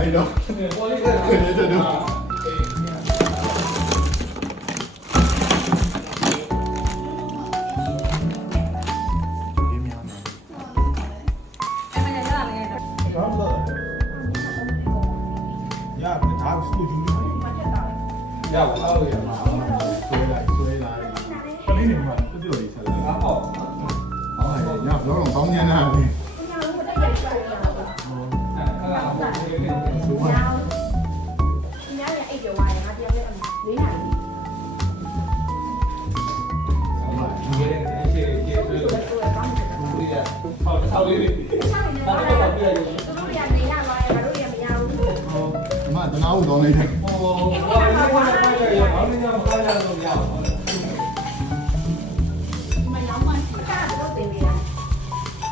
နေတော့ပေါ်လေးတဲ့နေတော့ရပါတော့ရမှာဆွဲလိုက်ကလေးနေမှာတူတူလေးဆက်လိုက်အော်ညတော့ကောင်းညနာလေဆောက်လေးလေးဆောက်တော့ပြရတယ်သူတို့ရနေရပါရဲ့ငါတို့ရမရဘူးအမတနာဦးတော့နေတယ်ဟိုဘာလဲဘာလဲဘာလဲမကောင်းကြလို့မရဘူးမလောင်းမရှိတာတော့တင်နေရ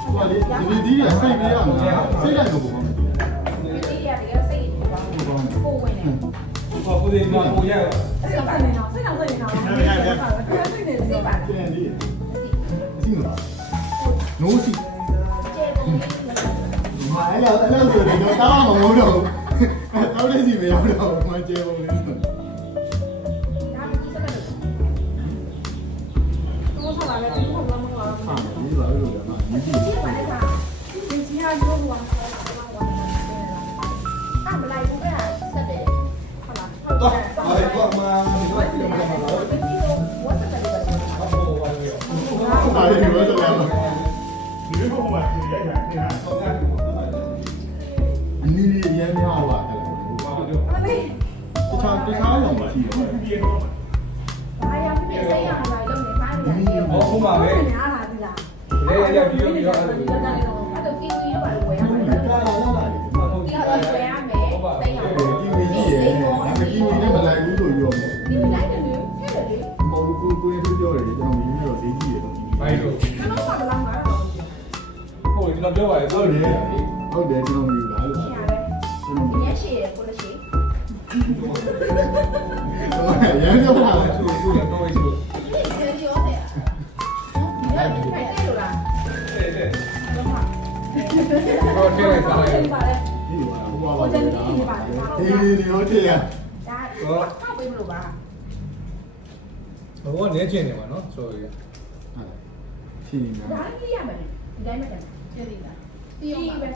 ဟိုလေဒီရစိတ်ပြရမှာစိတ်လိုက်တော့ဘာမှမဖြစ်ဘူးဒီရတကယ်စိတ်ပိုဝင်နေဟိုကိုယ်ဒီမှာကိုရစိတ်ကနေတော့စိတ်တော့ဝင်နေတာစိတ်နေစိတ်ပါပြန်ဒီစီမလားနိုးစီမာအဲ့လိုဆိုတော့တောင်းမမိုးတော့တောင်းလေးစီမရောက်တော့မကျေဘူးလေဒါမှမဟုတ်ဆက်တော့ဆောလာလည်းဘူးဘာမှမလုပ်ဘူးဟာဒီလိုလို့ဒါမှဒီကြီးပါလေကဒီကြီးဟာလို့ဟောအမလိုက်ဘူးကဆက်တယ်ဟုတ်လားဟုတ်တယ်ဟုတ်မှာဒီလိုပြောမှာလားဒီလိုဝတ်ဆက်တယ်ဟုတ်ပါဘူးဟာဒီလိုဆိုတော့ဒီလိုပုံမှန်ကြည့်ရတာဟုတ်ကဲ့အနည်းလေးရမ်းများပါအဲ့လိုဘာလို့တခြားရောမရှိဘူးဘာရပြည့်စိတ်ရမှာလုံးနေပါနေတယ်ဟုတ်ပါပဲများလာပြီလားလေရပြီးရောအဲ့တော့ကီဝီတော့ပါလို့ဝယ်ရမှာလေကီဝီဝယ်ရမယ်စိတ်ရမယ်ကီဝီကြီးရဲ့ဒါကီဝီနဲ့မလိုက်ဘူးဆိုရောမယ်ဒီလိုက်တယ်လေခဲ့တယ်လေမဟုတ်ဘူးကိုယ်ပြောတယ်ကျွန်တော်မင်းတို့ဈေးကြီးရဲ့ဘိုင်တို့ကျွန်တော်ကလည်းငါတော့ဟုတ်ကျွန်တော်ပြောပါလေဟုတ်တယ်ကျွန်တော်မြင်ပါလို့ဒီရရှိရကိုလည်းရှိရမ်းကြောက်တာချိုးချိုးတော့ဝိုင်းချိုးရမ်းကြောက်တယ်ဒီကဒီဖိုက်တယ်လို့လားတဲ့တော့ဟာတော့ထဲလိုက်စားလိုက်ပါလေဒီမှာဟိုပါပါဒီရောထဲရဒါတော့ပေးမလို့ပါဘောကနေကျင်နေပါနော်ဆိုရဟုတ်ရှင်းနေတာဒါကြီးရမယ်ဒီတိုင်းမှာကျင်းနေတာတီးပဲ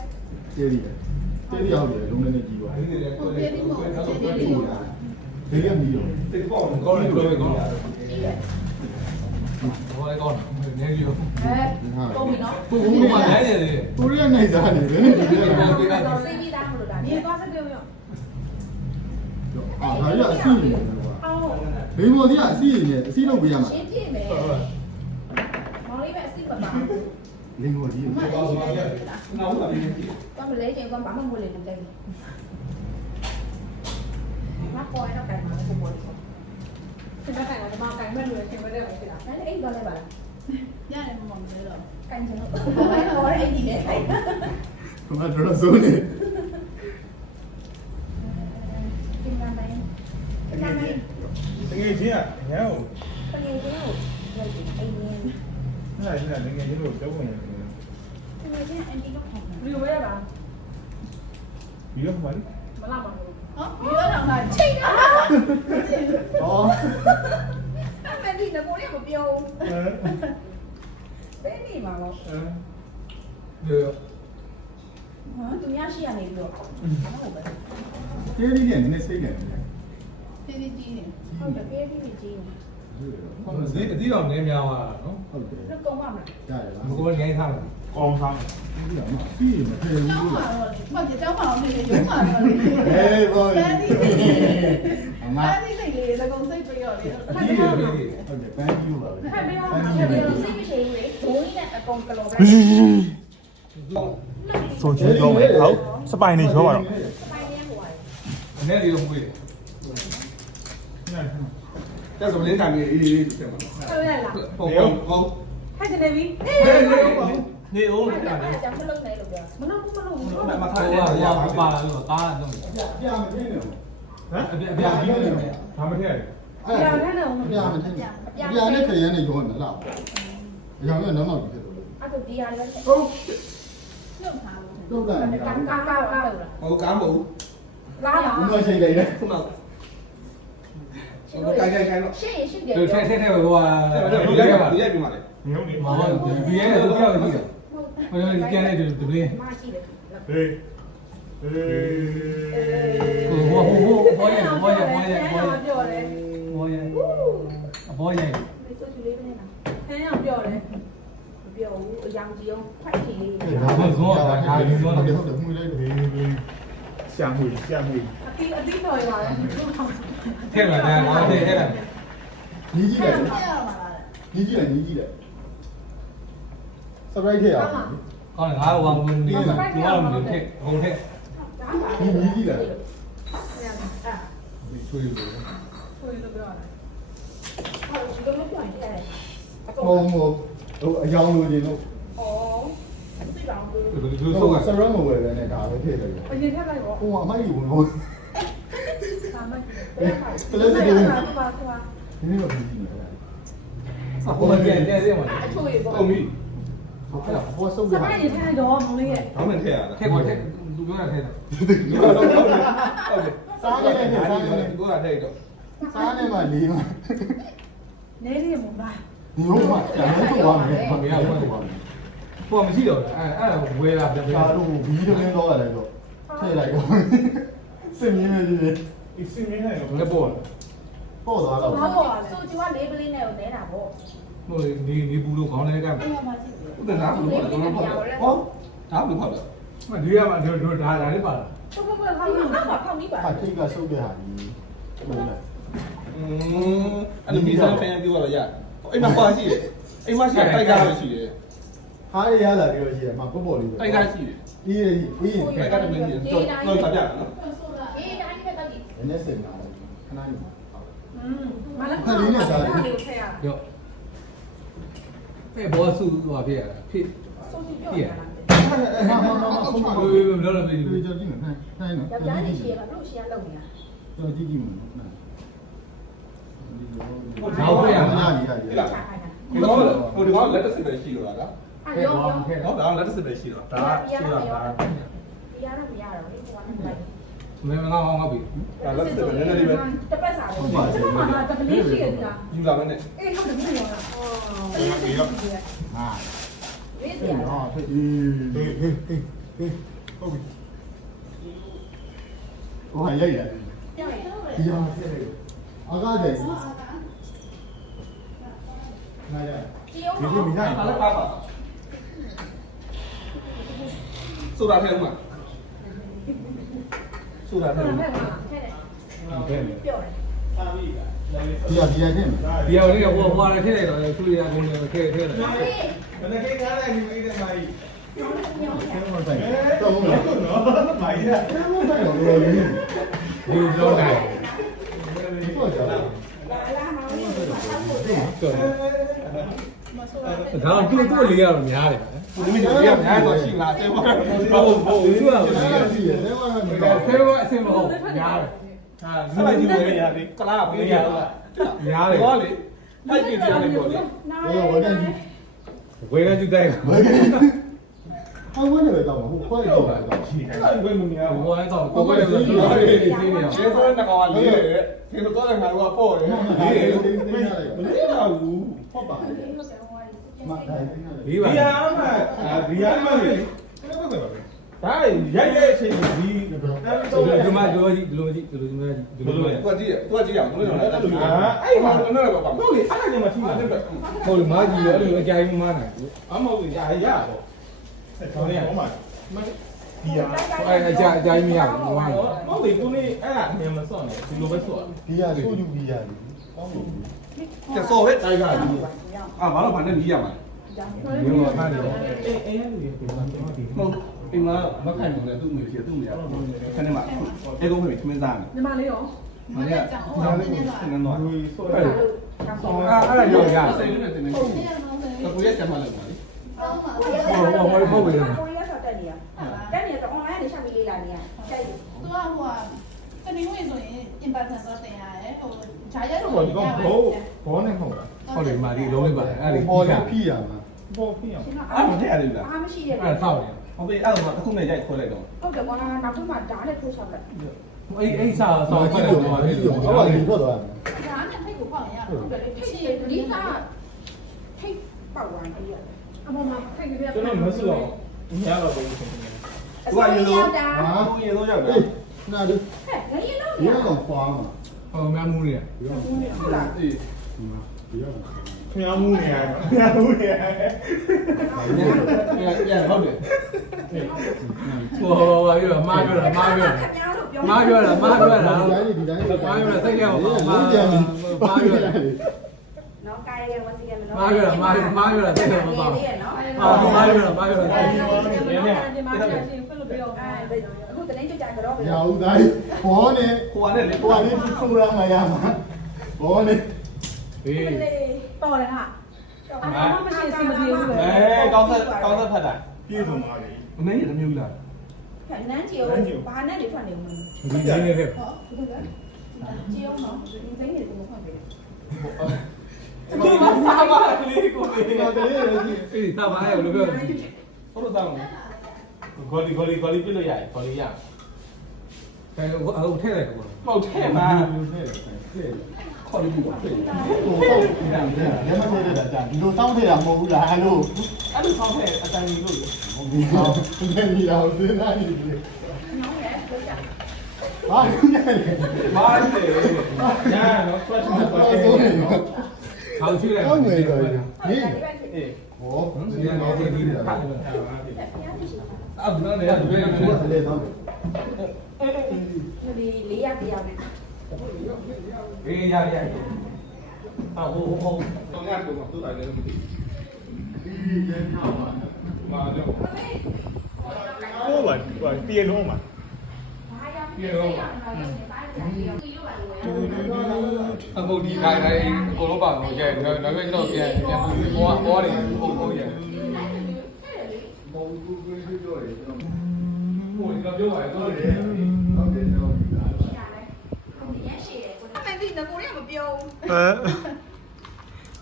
ကျေးရီရောက်တယ်လုံးနဲ့ကြီးပါဒီနေ့လည်းကိုယ်လေးကိုယ်နောက်ဆုံးပြန်ပြီးတာဒီကမီးတော့တိတ်ပေါ့ကောင်းတယ်ကောင်းတယ်ကောင်းတယ်ဘောလေးကောင်းတယ်နေကြီးရောတော့ပြီနော်ကိုကမှနိုင်နေတယ်ကိုရီးယားနိုင်စားနေတယ်ဒီနေ့တော့စိတ်ပြီးသားမလို့ဒါမြေသွားစတယ်ရောအာဒါရအစီနေတယ်ကွာဘေးမော်ကြီးကအစီနေအစီလုပ်ပေးရမှာရှင်းပြမယ်မော်လေးပဲအစီပါပါလင်းကိုကြီးကိုပေါ့ပါရတယ်။နောက်ပါပြီ။တော့မလဲကျင်ကဘာမှမလဲဘူးတဲ့။မပေါ်ရတော့ကြိုင်မှာကိုပေါ်လို့။ဒီမှာကြိုင်မှာကြိုင်မဲ့လို့ခင်မတဲ့ပဲဖြစ်တာ။ဒါလည်းအိတ်တော့လဲပါလား။ရတယ်မမလဲတော့။ကြိုင်ချင်တော့ပေါ်ရအိတ်ဒီနဲ့ကြိုင်။ဘာမှတော့စိုးနေ။ဒီမှာတိုင်း။ဒီမှာတိုင်း။တကယ်ကြီးอ่ะညောင်း။တကယ်ကြီးကိုရိုက်ပြီးအိမ်ရင်း။အဲ့ဒါကြီးကငယ်ငယ်လေးကိုပြောဝင်ရတယ်။ငယ်ချင်းအန်တီကခေါ်တယ်။ဘယ်လိုလဲပါ။ဘီရောပါလိ။မလာပါဘူး။ဟောဘီရောတော့ငါချိန်တာ။ဟော။အမေဒီကကိုရီးယားမပြောဘူး။ဘယ်နေမှာလဲ။ရော။ဟာသူများရှိရနေပြီးတော့ဟုတ်ပဲ။တေးလေးကနည်းနည်းစိတ်နေတယ်။တေးလေးကြီးနေ။ဟုတ်တယ်တေးလေးကြီးနေ။ဟုတ်တယ်အတိတော်နည်းများသွားတာနော်ဟုတ်တယ်လွတ်ကုန်ပါမလားရတယ်လားမကောငိုင်းထားတယ်ကောင်းထားတယ်ဒီတော့မှပြီးရင်မထည့်ဘူးကျောင်းမှာတော့မှတ်ကျောင်းမှာတော့နေရုံးမှာတော့နေဟေးဘောပန်းဒီအမပန်းဒီစိတ်လေးသကုံစိတ်ပြီးတော့လေဟုတ်တယ်ဟုတ်တယ်ပန်းပြီးပါပဲဖတ်ပြီးတော့စိတ်မရှိဘူးလေဘုံကြီးနဲ့အကုန်ကလောပဲဆိုချင်ကြောင်းဟုတ်စပိုင်နေရောပါတော့စပိုင်နေဟိုပါအနေနဲ့ရောမွေးကျဆိုလင်းတိုင်းအေးအေးဆက်ပါဟုတ်ရလားဟုတ်ထိုက်နေပြီနေအောင်လေတာကျမလုံးနိုင်လို့ပြောမလုံးဘူးမလုံးဘူးမထားရရပါလာလို့ကားတော့ပြမထင်းနေဟမ်အပြပြီးနေတယ်ဘာမထည့်ရလဲပြမထင်းနေအောင်ပြမထင်းပြနဲ့ခရမ်းနေရောမလားအရောင်ကနောက်နောက်ဖြစ်လို့အဲ့ဒါဒီဟာလည်းဟုတ်လှုပ်ထားလို့လှုပ်တာကားဟုတ်ကားမဟုတ်拉吧。我谁来的？ခုနကိုကိုင်တော့ ရှင်းရင်ရှင်းတယ် 对，太不多啊， ဒီရိုက်ပါဒီရိုက်ပြီးမှလေ 牛你毛别人都不要这个，我说你现在对不对？ မကြည့်တယ် 嘿，我也， ဒီဆိုချူလေးပဲနဲ့လား ဆန်းအောင်ပြောတယ် မပြောဘူးအယောင်ကြီးအောင်ခွက်ချင်လေး 对，然后后头没来的。下回下回， အတိတော်ရပါတယ် 太软了，然后太了，你几来？你几来？你几来？surprise 贴啊！刚才我你我们太红太，你几来？出去了。 ဆိုရင်တော့ပြောရတယ် ဟုတ်ဒီလိုမျိုးပြန်ပြရတယ်အကုန် 我အယောင်လိုချင်လို့ ဩသိပါဘူး 就 ဆို 送 က 啊 စ，ရမ်းမဝယ်ပဲနဲ့ဒါပဲထည့်တယ် အရင်ထက်လိုက်ပေါ့ ဟိုအမိုက်ကြီးဝင်လို့ ဒါမှမဟုတ် ဘယ်မှာ တလေးစီတယ် ပါပါပါ ဒီနေ့တော့ပြီးနေတယ် 我们见嘛， အချို့ရေပေါ့ ပုံပြီ ဟုတ်ကဲ့ဟိုစုပ် စ ရ မိုင်းရင်ထက်လိုက်တော့မောင်လေးရဲ့ ဘာမှထည့်ရတာ 太过太，都不要太了。 ဟုတ်တယ် စားနေတယ်စားနေတယ် ကိုကထည့်တော့ စားနေမှလေးမှ နဲလေးမုံပါ ဒီလိုမှကျန်တော့သွားမယ်ဘာမရဘူးတော့ 我们去了，回来别别。 ဒါတော့ဘီးတော့လင်းတော့ရတယ်တော့ထည့်လိုက်တော့စင်မြင်းနေပြီ 一四年还有我来播了， ပေါ့သွားတော့ ဆိုချူကလေးပလေးနဲ့ကိုနဲတာပေါ့ 我你不录光来干嘛？ ဟုတ်တယ်ဒါဘယ်လိုလဲဟောဒါဘယ်လိုဖောက်လဲ 那你要嘛就打的吧？ ဟုတ်ဟုတ်ဟုတ်ဟုတ်ဟုတ်ပါဖောက်နေပါ အထိတ်ကစုပ်တဲ့ဟာကြီးဟုတ်လား အဲ့ဒီမီဇန်ဖန်ပြောရရအိမ်မှာပါရှိတယ်အိမ်မှာရှိတိုက်ကားရှိတယ် ဟားရလာပြီးတော့ရှိတယ်မပေါ့ပေါ့လေးပဲ တိုက်ကားရှိတယ် ပြီးရည်ပြီး တိုက်ကားတမင်းကြီးတော့တော့ပြပြနော် အေးဒါကြီးပဲတောက်ကြည့် နည်းစင်လာခဏနေ မလာခါလေးနဲ့စားတယ်ထည့်ရ 哟，那波速多少片？片， ဆိုချူပြောတာလား ဟာဟာဟာ 别别别 ဒီ 别 ကြောက်ကြည့်မယ်နိုင်နော် ယောက်ျားလေးရှိရတာတို့ရှိရလုံနေတာ ကြောက်ကြည့်ကြည့်မယ် 然后这样， ညာကြီးတာ ဒီ ကြီး လားဒီတော့ဟိုဒီကောင်လက်တစ်စစ်ပဲရှိလို့လား အဲ့ရောရော ဟုတ်ဒါလက်တစ်စစ်ပဲရှိတော့ 打是啊打， ဒီရတော့မရတော့လေဟိုကနေလိုက် 没我比， ဒါလက်တစ်စစ်ပဲနည်းနည်းလေးပဲ တစ်ပတ်စာပဲ ဟုတ်ပါစေ ဒီမှာတပလေးရှိရတာ ယူလာမယ်နဲ့ အေးဟုတ်တယ်ပြီးရောလား 没有， ဟာ ရေးစ ဒီ ရာ တော့ဖြစ်ဒီ 嘿嘿嘿嘿，后面， ဟိုဟာရိုက်ရတယ် ပြောရင် ဒီဟာဖြစ်တယ်အကားတယ်နိုင်ရ ကြည့်အောင် 你是你看， အားလည်းပါပါဆိုတာထဲမှာဆိုတာထဲမှာ ထဲတယ်ပြောတယ် ဒီဟာဒီဟာတင် 别那个我来贴了，处理下工作贴了。本来可以拿来你们的蚂蚁， တော့ဟုတ်လား 蚂蚁的， တော့တယ်ရောလေး 你老奶， ဟုတ်ကြလား 然后多离了များတယ် ဒီမိနစ်ကြီးကများတော့ရှိလားကျေပါ ဟုတ်ဟုတ်သူက ရှိတယ်လဲဝါမ ဆဲ တော့ ဆဲဝအစင်မဟုတ်များတယ် ဆက်လိုက်ကြည့်လို့ရပြီကလားပေးရတော့ဟောလေဖိုက်ကြည့်ကြတယ်ပေါ့လေ ဘောဝကန်ကြီး ဝေရကျတိုက် ဝဲကန်ဟောဝဲနေပဲတော့ဟိုခွဲတော့တော့ 那为什么呀？ ဘောအဲ့တော့ကိုယ်ကလည်းဒီလိုလေးသိနေရ ကျေဆိုးနေကောင်ကလေးတယ်ဒီလိုတော့ငါတို့ကပေါ့တယ် ဒီ လေးတယ် မင်းရတယ် 没有， ဟုတ်ပါမတိုင်း ဒီပါ ဒီဟာမှဒီဟာမှလေဒါရိုက်ရဲ့အချိန်ဒီတော့ ဒီမှာဒီလိုကြီးဒီလိုကြီးဒီလိုကြီးဒီလိုကြီး သူကကြည့်သူကကြည့်အောင်ဘယ်လိုလဲအဲ့လို အဲ့မှာ ဘယ်လိုလဲပေါ့ ဟုတ်လေအဲ့ဒါကြောင့်မှရှိတာ အဲ့ဒါ ဟုတ်တယ်မာကြီးရောအဲ့လိုအကြိုင်မှန်းနိုင်ဘူး အမဟုတ်ဘူးရရတော့ဆက်ခေါင်းရအောင်ပါဒီဟာ အဲ့အကြိုင်မရဘူးဝိုင်း ဟုတ်လေကိုနေအဲ့ဒါအမြင်မစောင့်နဲ့ဒီလိုပဲစောင့် ဒီဟာဆိုယူပြီးရတယ်ကောင်းလို့ ကျဆော်ပဲ တိုက်ကဒီ အာဘာလို့ဘာနဲ့မြည်ရမှာ ဒီလိုမှန်းတယ် အေးအဲ့ဒီကိုပြန်တော့ဒီ ဟုတ်အိမ်မှာမခိုင်လို့လည်းသူ့ငွေဖြစ်သူ့ငွေရခဏမှအဲကုန်းပဲခမင်းစားနေ ညီမလေးရော မနေ့ကဒါလေးကိုစနေတော့ ဒီဆိုရ အဲ့ဒါရောရ စိတ်နဲ့တင်နေတယ်ကိုရဲ့ဆက်မှလည်းပါလေ ကိုရီးယားဆောက်တက်နေရတက်နေတော့ online နဲ့ရှာပြီးလေးလာနေရတိုက် သူကဟိုကတနင်္ဂနွေဆိုရင် in person တော့တင်ရတယ်ဟိုဂျာရက် တော့ တော့ ဒီကောင်ဘောနဲ့ဟုတ်လား ဟုတ်တယ်မာကြီးလုံးလေးပါအဲ့ဒီ ပေါ် ကြီး ပြီး က ပြရမှာ ဘောပြအောင် အားမထည့်ရသေးလား အားမရှိတဲ့ အဲ့ဆောက်နေ ဟုတ်ပြီအဲ့တော့တစ်ခုနဲ့ရိုက်ခွဲလိုက်တော့ ဟုတ်တယ်ကွာနောက်ဆုံးမှဓာတ်နဲ့ထိုးချောက်လိုက် မ အိစာဆောင်းဖတ်တယ်တော့ အဲ့ဒါဒီထွက်သွားတယ် ဒါနဲ့ဖိတ်ကိုပေါက်ရအောင်ဟုတ်တယ်လေ ထိတ်ဒီကထိတ်ပေါက်သွားတယ်အဲ့ အမမဖိတ်ကြည့် ကျွန်တော်မဆူအောင်ညတော့ပဲဖြစ်နေတယ် အစိုးရရောက်တာ ဟာ ကိုရင်တော့ရောက်တာ အေးနားဒီ ဟဲ့ငရင်တော့ ဒီကတော့ဖွာမှာ ဟောများမှုတွေ ဟုတ်လား အေး ဒီကတော့ ခင်ဗျားမူးနေရတယ်ခင်ဗျားမူးနေရတယ် ရဟုတ်တယ် ဟောပါပြောမားပြောတာမားပြောတာ ခင်ဗျားတို့ပြော မားပြောတာမားပြောတာ ဒီတိုင်း မားပြောတာသိကြအောင်မား မားပြန်ပြီ မားပြောတာ နော်ကာရဲဝစီကမနော် မားပြောတာမားပြောတာသိကြအောင်ပါ နေရနော် မားပြောတာမားပြောတာ ဒီမှာကြာချင်းဖိတ်လို့ပြော အခုတနေ့ကြကြတော့ပဲ ညာဦးတိုင်းဘောနဲ့ ဟိုကလည်းလေ ဟိုကနေထူလာမှရမှာဘောနဲ့ ဟေး တော်တယ်ဟာအမမရှိစီမပြေဘူးပဲ ကောင်းဆက်ဖတ်တာ ပြေဆုံးပါလေ အမေရတမျိုးလား နန်းကြီးကိုဘာနဲ့တွေထွက်နေဦးမလဲ ဒီနေ့နဲ့ခဲ့ ကြည့်အောင်နော်ဒီစိမ့်နေကိုမဖွင့်ပေး ဒီမှာစားပါကလေးကိုလေး ဒီမှာတည်းရည် အေးသာပါရဲ့ဘယ်လိုပြော ဟုတ်တော့တောင်းဂေါ်လီပြလို့ရတယ်ဂေါ်လီရ အဲအခုထည့်လိုက်ကော မဟုတ်တယ်မှာခေါ်လို့ပြောတယ် ဟိုဆောက်နေတာညမထဲတဲ့တာဒီလိုစောင်းထည့်တာမဟုတ်ဘူးလားအဲ့လို အဲ့လိုဆောင်းတဲ့အတန်ကြီးလို့ ဒီကောင်သူနဲ့ညီအောင်စဉ်းစားနေတယ် ညောင်းရဲကိုကြ ဘာလို့ညလဲ မားတယ် ညာတော့ဖတ်ချင် ဘာ တာ လို့လဲနော် ခေါင်းရှိလိုက် ဟုတ်မယ်တော့ဟေး အေး ဟောဒီနေ့တော့ဒီလိုတာ အော်နော်လေဘယ်လို သူကလည်းတော့ ဒီလေးရတရားနဲ့ အေးရရအော်ဟို တော့ငါတို့ကတော့တိုင်းလည်းမသိ ဒီကျန်းထောက်ပါ မာတော့ ကိုပါပြေလုံးမှာ အခုဒီတိုင်းတိုင်းအကုန်လုံးပါတော့ကျဲနောက်ပြန်ကျွန်တော်ပြန်ဘောတယ်ပုံရတယ်ဟိုဒီတော့ပြောပါတော့တယ် ဟုတ်တယ်တော့ဒီက အမေဒီငကိုရမပြောဘူး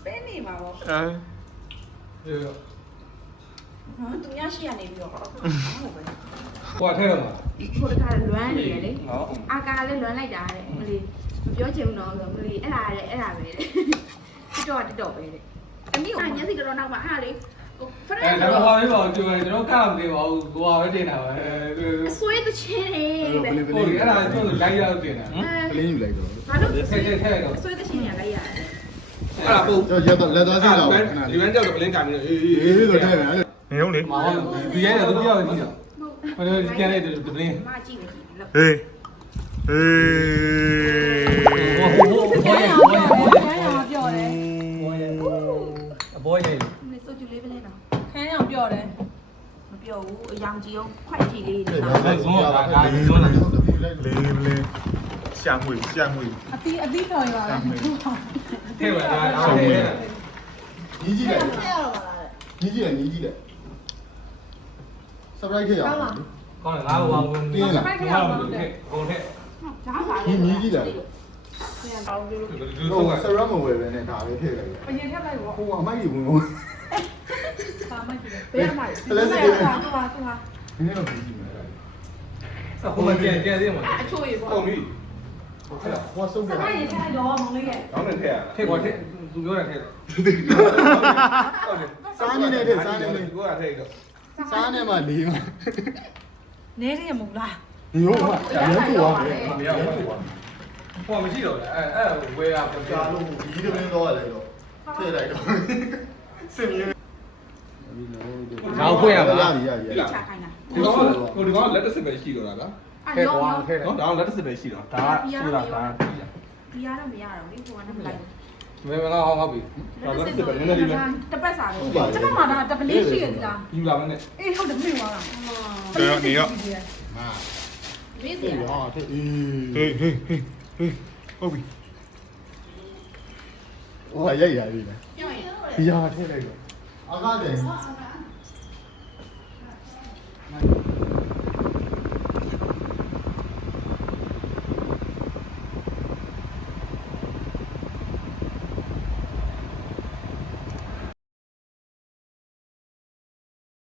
ပဲနေမှာပေါ့ အဲ ဟမ်သူများရှိရနေပြီးတော့ဟုတ်ပဲ ဟိုထဲတော့မှာ ဟိုတခါလွမ်းနေရလေအာကာလည်းလွမ်းလိုက်တာတဲ့မလေးမပြောချင်ဘူးနော်ဆိုမလေးအဲ့ဒါပဲတဲ့တော်ပဲတဲ့အမိကညစီကတော့နောက်မှာအားလေဖရဲ အဲဒါဘာလို့ပြောကျွန်တော်ကမပြေပါဘူးကိုကပဲတင်တာပဲ အဆွေးတချင်းနေပဲ ဟိုအဲ့ဒါကျွန်တော်လိုက်ရောက်တင်တာ ကလင်းယူလိုက်တော့ ဘာလို့ ထဲတော့ အဆွေးတချင်းရလိုက်ရတယ် အဲ့ဒါပုံ ရတော့လက်သွားစီတော့ ဒီဘန်းကြောက်တော့ပလင်းကန်နေအေး အေးဆိုတဲ့မယ် နေုံလေ မောင်ဒီရဲတော့ပြောကြည့်တော့ဟိုဒီကျန်တဲ့တပင်း မကြည့်ပဲကြည့်လို့ ဟေးဟေး ဟို ပြောတယ် အဘောရဲ့ နေစိုးကျူလေးပဲလဲနော် ခန်းအောင်ပြောတယ် မပြောဘူးအယောင်ကြီးအောင်ခွက်ကြည့်လေးနေတာ လေးလေးရှာငွေ အသီးတော်ရပါပဲ ထဲပါလား ညီးကြည့်လိုက် ဆက်ရတော့ပါလား ညီးကြည့်လိုက်ညီးကြည့်လိုက် surprise ခဲ့ရအောင် ကောင်းတယ်ငါ့ဘောဝင်နေတယ်ကုန်ထဲ ဂျားပါလေ ညီးကြည့်လိုက် ပြန်တော့ဒီလို ဒီ ဟို လိုက ဆရမဝယ်ပဲနဲ့ဒါပဲထည့်လိုက် အရင်ထပ်လိုက်ပေါ့ ဟိုအမိုက်ကြီးဝင်ဝင် ပါမကြည့် ဘယ်မှာလဲ ကလစ်ကြီး သူက နည်းတော့ပြီးပြီ အခုမှကျန်သေးမှာ အချိုးရေပေါ့ ပုံပြီ ဟောဆုံး စ တယ် ကားရင်ထပ်တော့မောင်လေးရဲ့ ကောင်းတယ်ထဲရ ထဲပေါ်ထဲသူပြောတာထဲ ဟုတ်တယ် စားနေနေတဲ့စားနေနေ ဒီကောထဲတော့ စားနေမှလေးမှာ နဲတယ်ရမဟုတ်လား ဒီဟုတ်ပါရုပ်ကွာ မရဘူးကွာ ဟိုမရှိတော့အဲ့ဝဲရပြော ကြားလို့ဒီတမင်းတော့ရတယ်တော့ထည့်လိုက်တော့စင်မြင် နောက်ဖွင့်ရပါ ရပြီရပြီ ချခိုင်းတာ ဒီကောင်လက်တစ်စစ်ပဲရှိတော့တာက အဲ့ရော နော်ဒါလက်တစ်စစ်ပဲရှိတော့ဒါဆိုတာဒါ ဒီရတော့မရတော့ဘူးဟိုကနေမလိုက် မဲမလားဟောဟုတ်ပြီ ဘူးတပတ်စားပဲ ကျွန်တော်မှဒါတပလေးရှိရသလား ယူလာမနဲ့ အေးဟုတ်တယ်ပြေးသွားတာ နေရော မာ မေးစ ဟေး ရာ ဟာထည့်အေး ဟေးဟုတ်ပြီ ဟိုရိုက်ရပြီလေ ပြောရင် ဒီဟာထည့်လိုက်တော့အာကားတယ် ဟုတ်ကဲ့